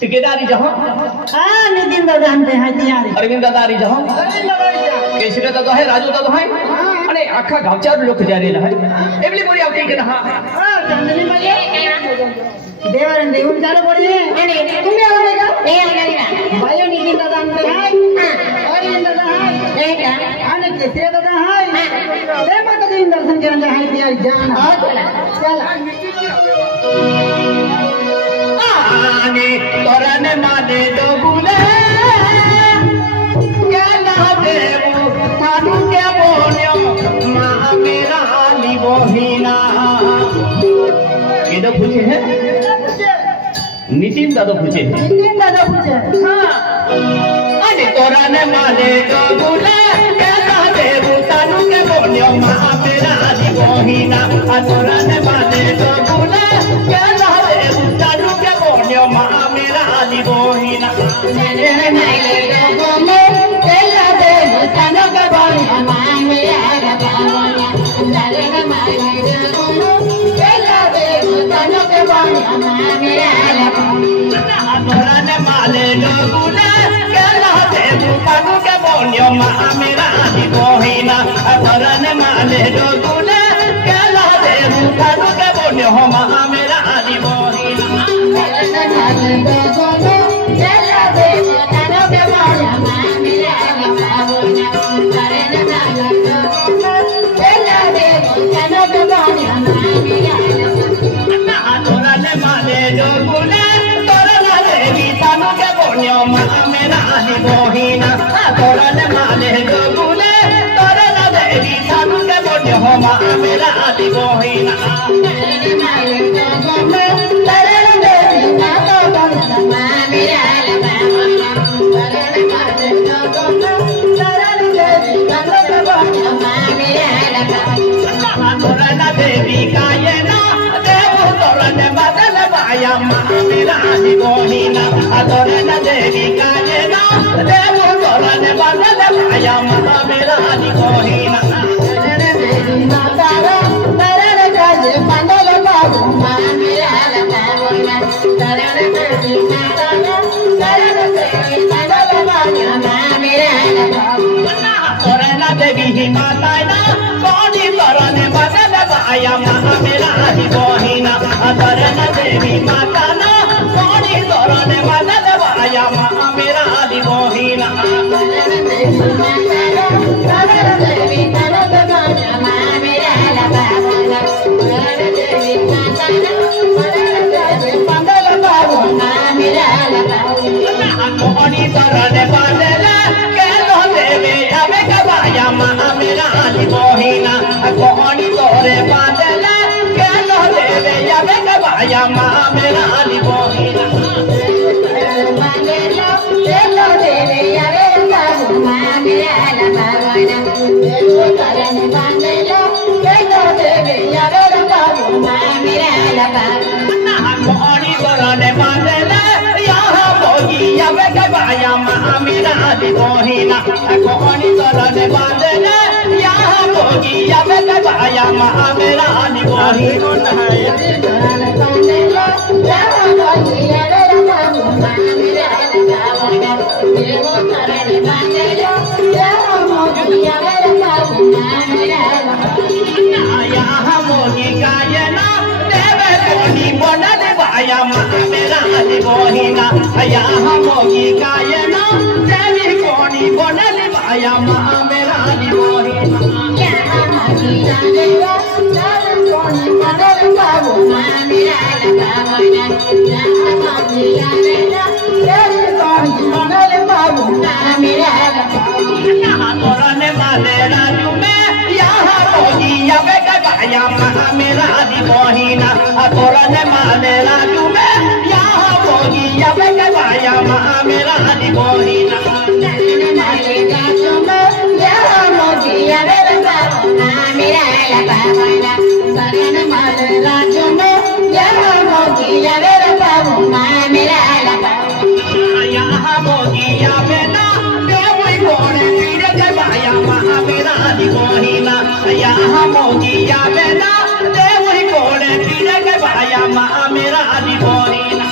ठेकेदारी जहाँ हाँ नितिन दादा हम ते हथियार अरविंद दादारी जहाँ केशरी दादा है राजू दादा है अरे आखा गावचार लोग जा रहे हैं एवली बोली आवती के ना हाँ चांदनी माये देवरन देवम चालू पड़िए तुम क्या बोलेगा नहीं आएगा भाइयों नितिन दादा हम ते हैं अरविंद दादा है आने केशरी दादा है दे माता जी दर्शन करने हैं हथियार जाना चला आने तोरने माने डोबुले क्या ना देवो थानु क्या बोलियो माँ मेरा निबोहिना ये तो पूछे हैं नितिन दादा पूछे हाँ आने तोरने माने डोबुले क्या ना देवो थानु क्या बोलियो माँ मेरा निबोहिना तोरने माने डोबुले क्या ना देवो थानु क्या बोलियो माँ मेरा निबोहिना तेरे माये डोबुले तेरा देव तनो का बोलियो माँ मेरा निबोहिना तेरे माये डोबुले तेरा देव तनो का बोलियो माँ मेरा निबोहिना तोरने माने डोबुले क्या ना देवो थानु क्या बोलियो माँ मेरा निबोहिना तोरने माने डोबुले क्या ना देवो थानु क्या बोलियो माँ मेरा निबोहिना तोरने माने डोबुले तोरने देवी थानु क्या बोलियो माँ मेरा निबोहिना तोरने माने डोबुले तोरने देवी थानु क्या बोलियो माँ मेरा निबोहिना तोरने देवी का ये ना देवो तोरने बदल पाया माँ मेरा निबोहिना तोरने देवी का ये ना देवो तोरने बदल पाया माँ मेरा निबोहिना तोरने देवी माता ना कौनी तोरने बदल पाया माँ मेरा निबोहिना तोरने देवी माता ना कौनी तोरने बदल पाया माँ मेरा निबोहिना कौनी तोरने बदल के लो देवे अबे कबाया माँ मेरा निबोहिना कौनी तोरे बदल के लो देवे अबे कबाया माँ मेरा निबोहिना कौनी तोरने बदल यहाँ बोगी अबे कबाया माँ मेरा निबोहिना कौनी तोरने बदल यहाँ बोगी अबे कबाया माँ मेरा निबोहिना यहाँ मोगी गायना देवे कोनी बनल बाया माँ मेरा निबोहिना यहाँ मोगी गायना देवी कोनी बनल बाया माँ मेरा निबोहिना बाबू मेरा तोरन माले राजू में यहाँ मोगी अबे गया मेरा दी मोहिना तोरन माले राजू में यहाँ मोगी अबे गया मेरा दी मोहिना माले राजू में यहाँ मोगी अबे मेरा लबावना सरन माले राजू में यहाँ मोगी अबे मेरा लबावना यहाँ मोगी अबे ना देवी कोने पीरे गया मेरा दी मोहिना यहाँ मोगी अबे ना देवी कोने पीरे गया मेरा दी मोहिना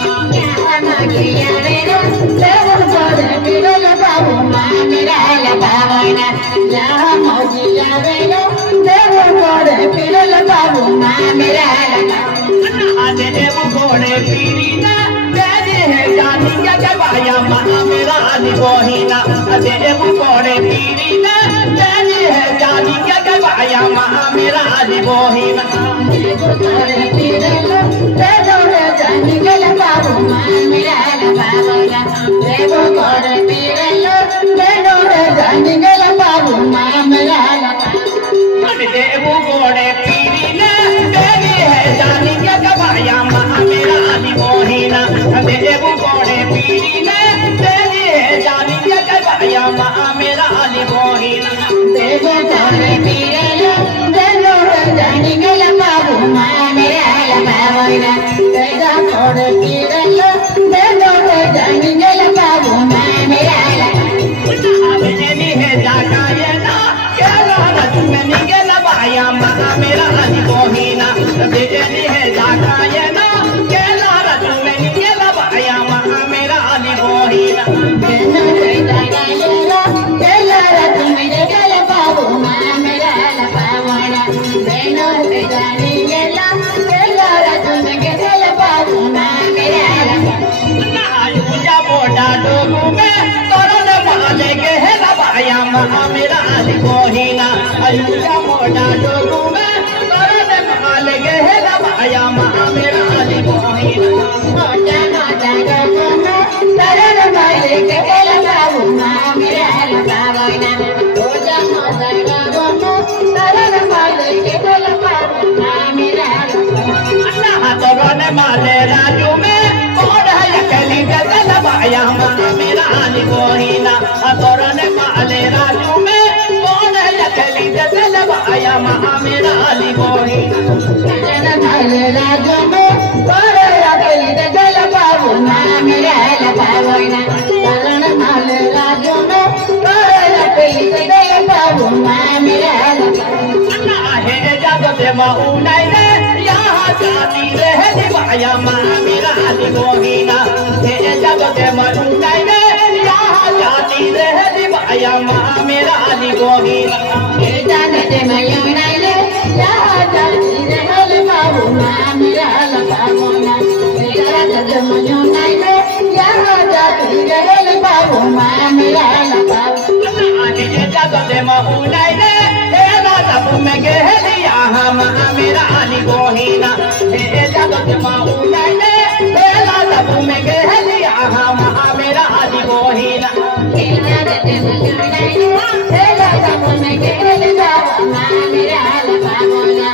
मोगी अबे ना देवी कोने पीरे लबावना मेरा लबावना यहाँ मोगी अबे ना देवी कोने पीरे लबावना मेरा लबावना देव घोड़े पीरी ना तेरे है जानी क्या गवाया मेरा दी मोहिना देव घोड़े पीरी ना तेरे है जानी क्या गवाया मेरा दी मोहिना देव घोड़े पीरी ना तेरे है जानी क्या गवाया मेरा दी मोहिना देव घोड़े पीरी ना तेरे है जानी क्या गवाया मेरा दी मोहिना देव घोड़े पीरे लो देलो जानी गला बाबू मेरा लबावना देव घोड़े पीरे लो देलो जानी गला बाबू मेरा लबावना है जागा ये ना केला रज में निगे लबाया मेरा दी मोहिना बेनी है जागा ये ना केला रज में निगे लबाया मेरा दी मोहिना देनो जागा ये लो केला रज में निगे बाबू मेरा लबावना देनो जानी गला केला रज में निगे बाबू मेरा लबावना आयुजा बोडा लोगों में तोरन माले के है लबाया मेरा दी मोहिना आयुजा बोडा लोगों में तोरन माले के है लबाया मेरा दी मोहिना मोटा मोटा लोगों में तरन माले के बाबू मेरा लबावना मोटा मोटा लोगों में तरन माले के बाबू मेरा अल्लाह तोरन माले राजू में कौन है अकेली जगह लबाया मेरा दी मोहिना तोरन माले राजू में कौन है अकेली जगह लबाया मेरा दी मोहिना तरन माले राजू में कौन है अकेली जगह बाबू मेरा लबावना तरन माले राजू में कौन है अकेली जगह बाबू मेरा लबावना है जब से मऊनाई ने यहाँ जाती रहे दिवाया मेरा दी मोहिना है जब से मऊनाई ने यहाँ जाती रहे दिवाया मेरा दी मोहिना जाने दे मयूना ले यहाँ जाती रहे बाबू मेरा लबावना जाने दे मयूना ले यहाँ जाती रहे बाबू मेरा लबावना है जब से मऊनाई ने तब में गहलिया मेरा दी मोहिना है जब से मऊनाई ने तब में गहलिया मेरा दी मोहिना जाने दे मयूना ले यहाँ तब में गहल बाबू मेरा लबावना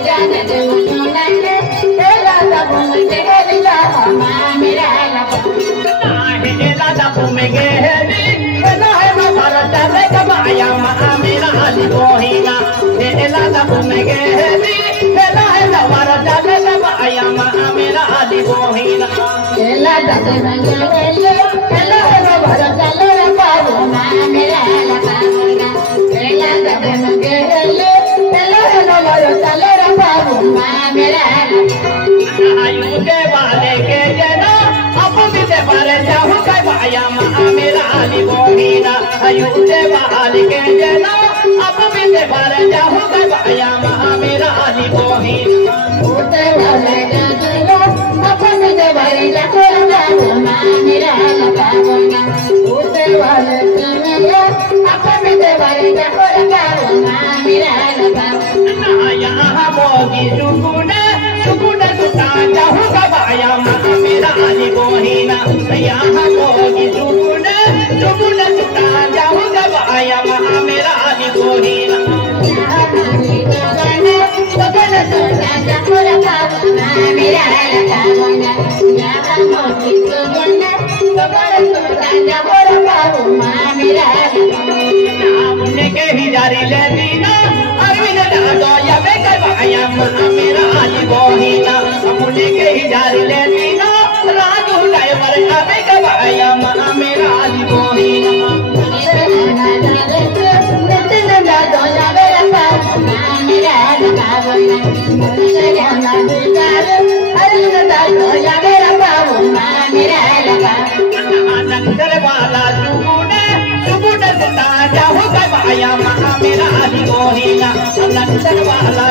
जाने दे मयूना ले यहाँ तब में गहल बाबू मेरा लबावना तब में गहली भारत में कमाया मेरा दी मोहिना तब में गहली भारत में कमाया मेरा दी मोहिना केला दते मंगले केला भरत ले बाबू मेरा लबावना केला दते मंगले केला भरत ले बाबू मेरा आयु दे वाले के जना अब भी दे बारे जाऊं कमाया मेरा दी मोहिना आयु दे वाले के जना अब भी दे बारे जाऊं कमाया मेरा दी मोहिना उते वाले जानो अपन दे बारे जाको बाबू मेरा लबावना उते वाले जानो अपन दे बारे जाको बाबू मेरा लबावना यहाँ मोगी सुकुना सुकुना सुता जाऊं कमाया मेरा दी मोहिना यहाँ मोगी सुकुना सुबुन सुता जाऊं जब आया महा मेरा आदि गोहीना सुबुन सुता जाऊं मेरा लगा गोना मोती सुबुन सुता जाऊं मेरा हमने के ही जारी ले दीना अरविंद दादो या बेकर आया महा मेरा आदि गोहीना हमने के ही जारी ले दीना राजू ड्राइवर अबे कब आया महा मेरा आदि गोहीना वाला सुबुन सुता जाऊं कब आया महा मेरा आदि गोहीना वाला